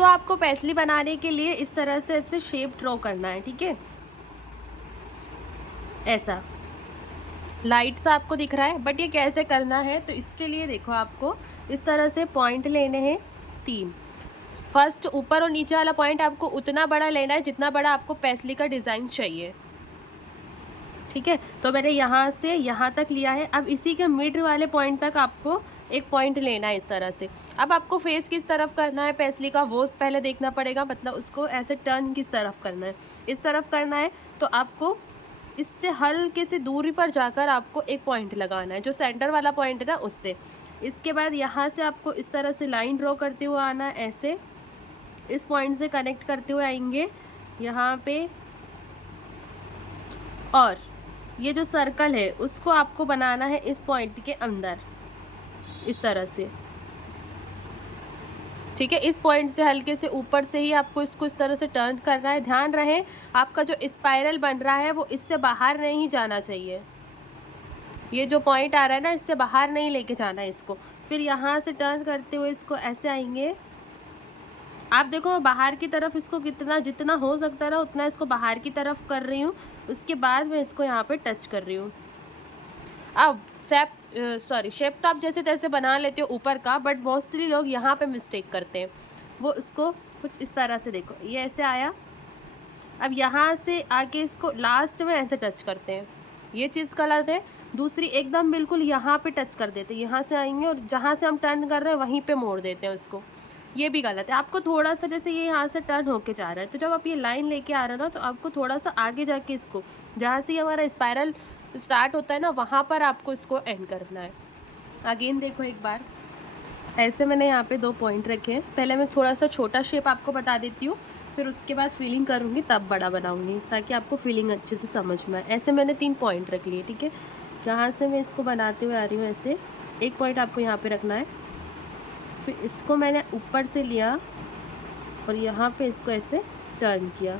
तो आपको पेस्ली बनाने के लिए इस तरह से ऐसे शेप ड्रॉ करना है, ठीक है? ऐसा लाइट सा आपको दिख रहा है, बट ये कैसे करना है, तो इसके लिए देखो आपको इस तरह से पॉइंट लेने हैं 3। फर्स्ट ऊपर और नीचे वाला पॉइंट आपको उतना बड़ा लेना है जितना बड़ा आपको पेस्ली का डिज़ाइन चाहिए, ठीक है? तो मैंने यहाँ से यहाँ तक लिया है। अब इसी के मिड वाले पॉइंट तक आपको एक पॉइंट लेना है इस तरह से। अब आपको फेस किस तरफ करना है पेस्ली का वो पहले देखना पड़ेगा, मतलब उसको ऐसे टर्न किस तरफ करना है। इस तरफ करना है तो आपको इससे हल्के से दूरी पर जाकर आपको एक पॉइंट लगाना है, जो सेंटर वाला पॉइंट है ना उससे। इसके बाद यहाँ से आपको इस तरह से लाइन ड्रॉ करते हुए आना है, ऐसे इस पॉइंट से कनेक्ट करते हुए आएंगे यहाँ पे। और ये जो सर्कल है उसको आपको बनाना है इस पॉइंट के अंदर, इस तरह से, ठीक है? इस पॉइंट से हल्के से ऊपर से ही आपको इसको इस तरह से टर्न करना है। ध्यान रहे आपका जो स्पाइरल बन रहा है वो इससे बाहर नहीं जाना चाहिए। ये जो पॉइंट आ रहा है ना, इससे बाहर नहीं लेके जाना है इसको। फिर यहाँ से टर्न करते हुए इसको ऐसे आएंगे। आप देखो मैं बाहर की तरफ इसको कितना जितना हो सकता है ना उतना इसको बाहर की तरफ कर रही हूँ। उसके बाद मैं इसको यहाँ पे टच कर रही हूँ। अब शेप तो आप जैसे तैसे बना लेते हो ऊपर का, बट मोस्टली लोग यहाँ पे मिस्टेक करते हैं। वो इसको कुछ इस तरह से देखो, ये ऐसे आया। अब यहाँ से आके इसको लास्ट में ऐसे टच करते हैं, ये चीज़ गलत है। दूसरी एकदम बिल्कुल यहाँ पे टच कर देते हैं, यहाँ से आएंगे और जहाँ से हम टर्न कर रहे हैं वहीं पे मोड़ देते हैं उसको, ये भी गलत है। आपको थोड़ा सा जैसे ये यहाँ से टर्न होके जा रहा है, तो जब आप ये लाइन लेके आ रहे हो ना, तो आपको थोड़ा सा आगे जाके इसको, जहाँ से ये हमारा स्पाइरल स्टार्ट होता है ना, वहाँ पर आपको इसको एंड करना है। अगेन देखो एक बार, ऐसे मैंने यहाँ पे 2 पॉइंट रखे हैं। पहले मैं थोड़ा सा छोटा शेप आपको बता देती हूँ, फिर उसके बाद फीलिंग करूँगी तब बड़ा बनाऊँगी, ताकि आपको फीलिंग अच्छे से समझ में आए। ऐसे मैंने 3 पॉइंट रख लिए, ठीक है? यहाँ से मैं इसको बनाते हुए आ रही हूँ ऐसे। एक पॉइंट आपको यहाँ पे रखना है, फिर इसको मैंने ऊपर से लिया और यहाँ पे इसको ऐसे टर्न किया।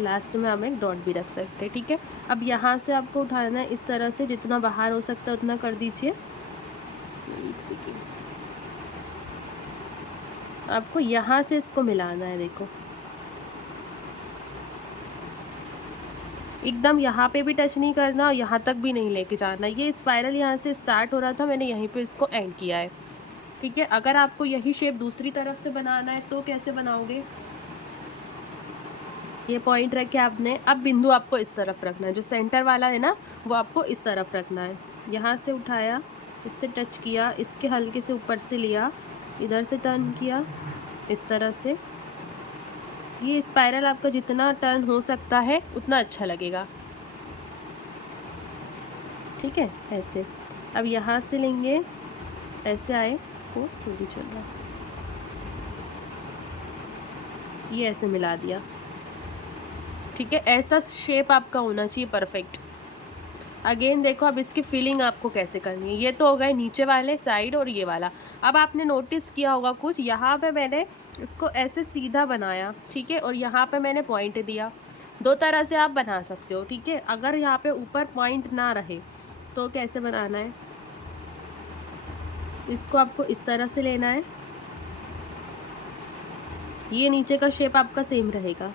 लास्ट में हम एक डॉट भी रख सकते हैं, ठीक है? अब यहाँ से आपको उठाना है इस तरह से, जितना बाहर हो सकता है उतना कर दीजिए। एक सेकेंड, आपको यहाँ से इसको मिलाना है, देखो एकदम यहाँ पे भी टच नहीं करना और यहाँ तक भी नहीं लेके जाना। ये स्पाइरल यहाँ से स्टार्ट हो रहा था, मैंने यहीं पे इसको एंड किया है, ठीक है? अगर आपको यही शेप दूसरी तरफ से बनाना है तो कैसे बनाओगे? ये पॉइंट रखे आपने, अब बिंदु आपको इस तरफ रखना है, जो सेंटर वाला है ना वो आपको इस तरफ रखना है। यहाँ से उठाया, इससे टच किया, इसके हल्के से ऊपर से लिया, इधर से टर्न किया इस तरह से। ये स्पाइरल आपका जितना टर्न हो सकता है उतना अच्छा लगेगा, ठीक है? ऐसे अब यहाँ से लेंगे, ऐसे आए तो भी चल रहा, ये ऐसे मिला दिया, ठीक है? ऐसा शेप आपका होना चाहिए परफेक्ट। अगेन देखो अब इसकी फिलिंग आपको कैसे करनी है। ये तो हो गए नीचे वाले साइड और ये वाला। अब आपने नोटिस किया होगा कुछ, यहाँ पे मैंने इसको ऐसे सीधा बनाया, ठीक है? और यहाँ पे मैंने पॉइंट दिया। 2 तरह से आप बना सकते हो, ठीक है? अगर यहाँ पे ऊपर पॉइंट ना रहे तो कैसे बनाना है, इसको आपको इस तरह से लेना है। ये नीचे का शेप आपका सेम रहेगा,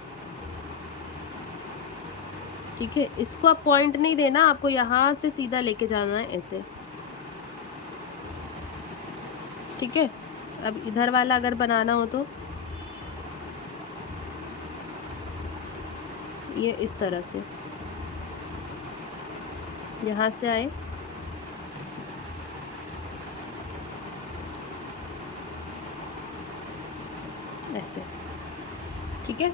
ठीक है? इसको आप पॉइंट नहीं देना, आपको यहाँ से सीधा लेके जाना है ऐसे, ठीक है? अब इधर वाला अगर बनाना हो तो ये इस तरह से यहाँ से आए, ऐसे, ठीक है?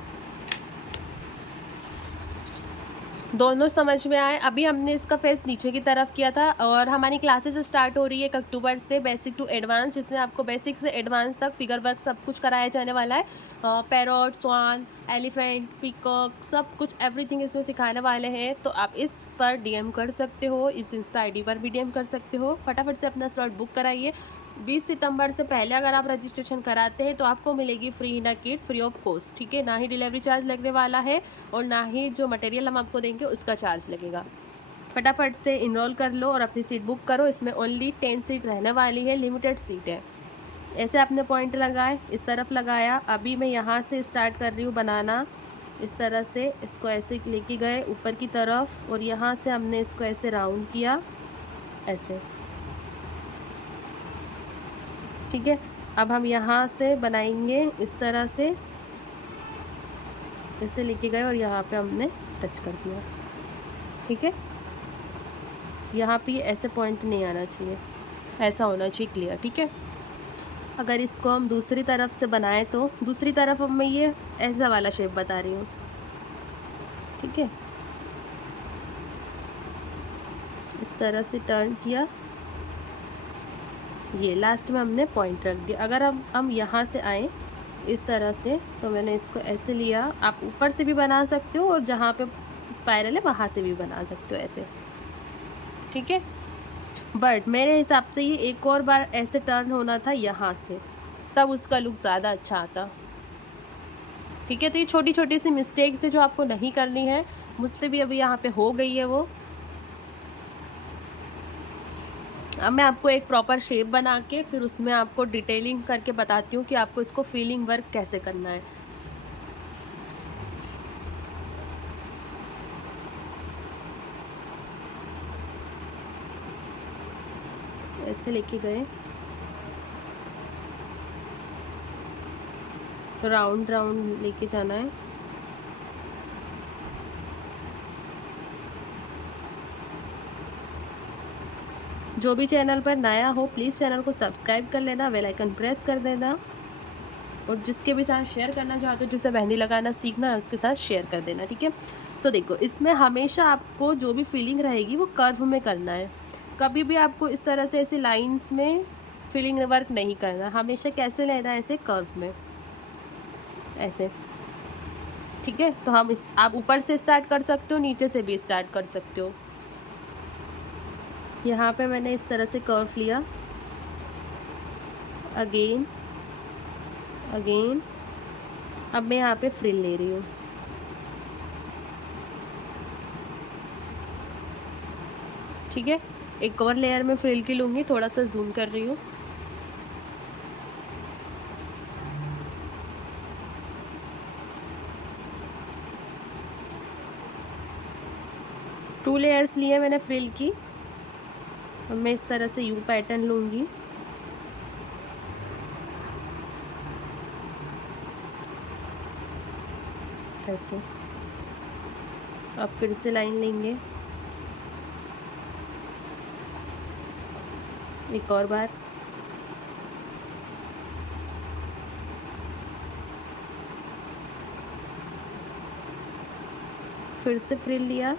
दोनों समझ में आए। अभी हमने इसका फेस नीचे की तरफ किया था और हमारी क्लासेस स्टार्ट हो रही है 1 अक्टूबर से, बेसिक टू एडवांस, जिसमें आपको बेसिक से एडवांस तक फिगर वर्क सब कुछ कराया जाने वाला है। पैरॉट, स्वान, एलिफेंट, पीकॉक, सब कुछ एवरीथिंग इसमें सिखाने वाले हैं। तो आप इस पर डीएम कर सकते हो, इस इंस्टा आईडी पर भी डीएम कर सकते हो। फटाफट से अपना स्लॉट बुक कराइए। 20 सितंबर से पहले अगर आप रजिस्ट्रेशन कराते हैं तो आपको मिलेगी free Hina kit, free of cost, ठीक है? ना ही डिलीवरी चार्ज लगने वाला है और ना ही जो मटेरियल हम आपको देंगे उसका चार्ज लगेगा। फटाफट से इनरोल कर लो और अपनी सीट बुक करो। इसमें ओनली 10 सीट रहने वाली है, लिमिटेड सीट है। ऐसे आपने पॉइंट लगाए, इस तरफ लगाया। अभी मैं यहाँ से स्टार्ट कर रही हूँ बनाना, इस तरह से इसको ऐसे लेके गए ऊपर की तरफ, और यहाँ से हमने इसको ऐसे राउंड किया ऐसे, ठीक है। अब हम यहाँ से बनाएंगे इस तरह से, ऐसे लेके गए और यहाँ पे हमने टच कर दिया, ठीक है। यहाँ पे ऐसे पॉइंट नहीं आना चाहिए, ऐसा होना चाहिए क्लियर, ठीक है। अगर इसको हम दूसरी तरफ से बनाएं तो दूसरी तरफ अब मैं ये ऐसा वाला शेप बता रही हूँ, ठीक है। इस तरह से टर्न किया, ये लास्ट में हमने पॉइंट रख दिया। अगर हम यहाँ से आए इस तरह से, तो मैंने इसको ऐसे लिया। आप ऊपर से भी बना सकते हो और जहाँ पे स्पाइरल है वहाँ से भी बना सकते हो ऐसे, ठीक है। बट मेरे हिसाब से ये एक और बार ऐसे टर्न होना था यहाँ से, तब उसका लुक ज़्यादा अच्छा आता, ठीक है। तो ये छोटी छोटी सी मिस्टेक्स है जो आपको नहीं करनी है, मुझसे भी अभी यहाँ पे हो गई है वो। अब मैं आपको एक प्रॉपर शेप बना के फिर उसमें आपको डिटेलिंग करके बताती हूँ कि आपको इसको फीलिंग वर्क कैसे करना है। ऐसे लेके गए, राउंड राउंड लेके जाना है। जो भी चैनल पर नया हो प्लीज़ चैनल को सब्सक्राइब कर लेना, बेल आइकन प्रेस कर देना, और जिसके भी साथ शेयर करना चाहते हो, जिसे मेहंदी लगाना सीखना है उसके साथ शेयर कर देना, ठीक है। तो देखो, इसमें हमेशा आपको जो भी फीलिंग रहेगी वो कर्व में करना है। कभी भी आपको इस तरह से ऐसे लाइंस में फीलिंग वर्क नहीं करना, हमेशा कैसे लेना है, ऐसे कर्व में ऐसे, ठीक है। तो हम आप ऊपर से स्टार्ट कर सकते हो, नीचे से भी स्टार्ट कर सकते हो। यहाँ पे मैंने इस तरह से कर्व लिया, अगेन अगेन। अब मैं यहाँ पे फ्रिल ले रही हूँ, ठीक है। एक और लेयर में फ्रिल की लूँगी, थोड़ा सा जूम कर रही हूँ। टू लेयर्स लिए मैंने फ्रिल की, और मैं इस तरह से यू पैटर्न लूँगी, ऐसे। अब फिर से लाइन लेंगे एक और बार, फिर से फ्रिल लिया।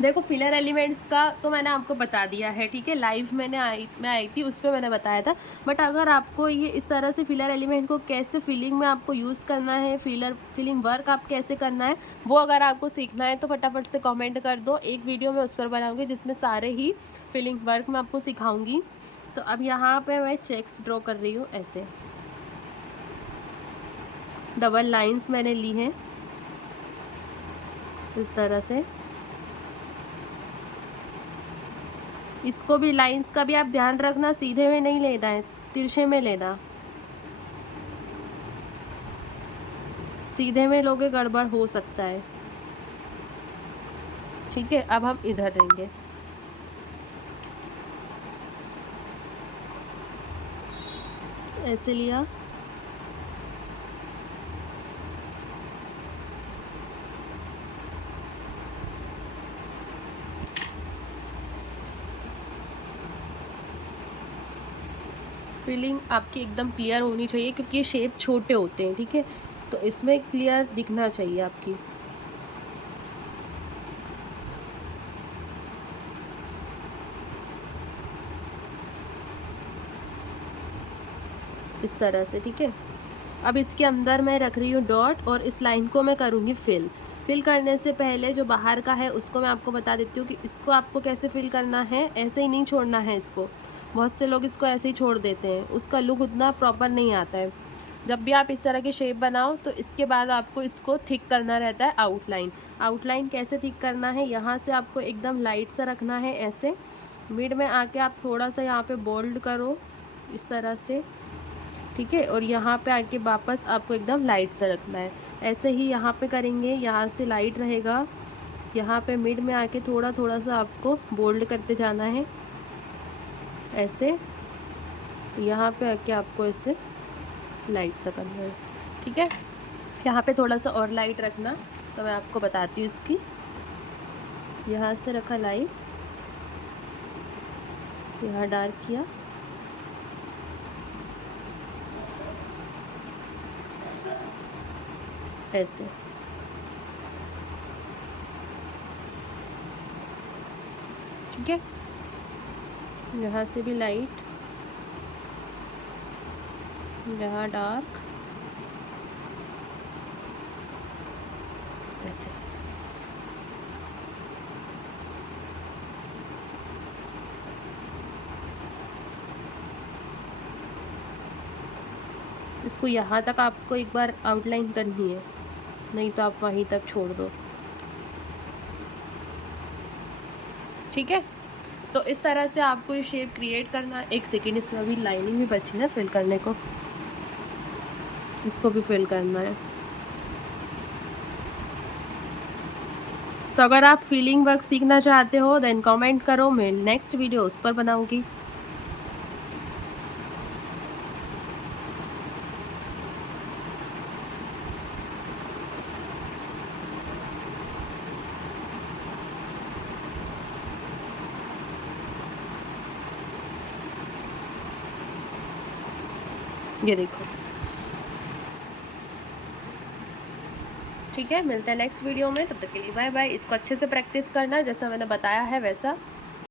देखो, फिलर एलिमेंट्स का तो मैंने आपको बता दिया है, ठीक है। लाइव मैं आई थी, उस पर मैंने बताया था। बट अगर आपको ये इस तरह से फिलर एलिमेंट को कैसे फीलिंग में आपको यूज़ करना है, फीलिंग वर्क आप कैसे करना है, वो अगर आपको सीखना है तो फटाफट से कमेंट कर दो। एक वीडियो मैं उस पर बनाऊँगी जिसमें सारे ही फीलिंग वर्क मैं आपको सिखाऊँगी। तो अब यहाँ पर मैं चेक्स ड्रॉ कर रही हूँ, ऐसे डबल लाइन्स मैंने ली हैं इस तरह से। इसको भी, लाइंस का भी आप ध्यान रखना, सीधे में नहीं लेना है, तिरछे में लेना। सीधे में लोगे गड़बड़ हो सकता है, ठीक है। अब हम इधर देंगे, ऐसे लिया, फीलिंग आपकी एकदम क्लियर होनी चाहिए क्योंकि ये शेप छोटे होते हैं, ठीक है। तो इसमें क्लियर दिखना चाहिए आपकी। इस तरह से, ठीक है। अब इसके अंदर मैं रख रही हूँ डॉट, और इस लाइन को मैं करूँगी फिल करने से पहले जो बाहर का है उसको मैं आपको बता देती हूँ कि इसको आपको कैसे फिल करना है। ऐसे ही नहीं छोड़ना है इसको, बहुत से लोग इसको ऐसे ही छोड़ देते हैं, उसका लुक उतना प्रॉपर नहीं आता है। जब भी आप इस तरह की शेप बनाओ तो इसके बाद आपको इसको थिक करना रहता है, आउटलाइन। आउटलाइन कैसे थिक करना है, यहाँ से आपको एकदम लाइट सा रखना है ऐसे, मिड में आके आप थोड़ा सा यहाँ पे बोल्ड करो इस तरह से, ठीक है। और यहाँ पे आके वापस आपको एकदम लाइट से रखना है। ऐसे ही यहाँ पे करेंगे, यहाँ से लाइट रहेगा, यहाँ पे मिड में आके थोड़ा थोड़ा सा आपको बोल्ड करते जाना है ऐसे। यहाँ पे आके आपको ऐसे लाइट सा करना है, ठीक है। यहाँ पे थोड़ा सा और लाइट रखना, तो मैं आपको बताती हूँ इसकी। यहाँ से रखा लाइट, यहाँ डार्क किया, ऐसे, ठीक है। यहाँ से भी लाइट, यहाँ डार्क, ऐसे। इसको यहाँ तक आपको एक बार आउटलाइन करनी है, नहीं तो आप वहीं तक छोड़ दो, ठीक है। तो इस तरह से आपको ये शेप क्रिएट करना। एक सेकेंड, इसमें अभी लाइनिंग भी बची है फिल करने को, इसको भी फिल करना है। तो अगर आप फीलिंग वर्क सीखना चाहते हो देन कमेंट करो, मैं नेक्स्ट वीडियो उस पर बनाऊंगी। ये देखो, ठीक है। मिलते हैं नेक्स्ट वीडियो में, तब तक के लिए बाय बाय। इसको अच्छे से प्रैक्टिस करना जैसा मैंने बताया है वैसा।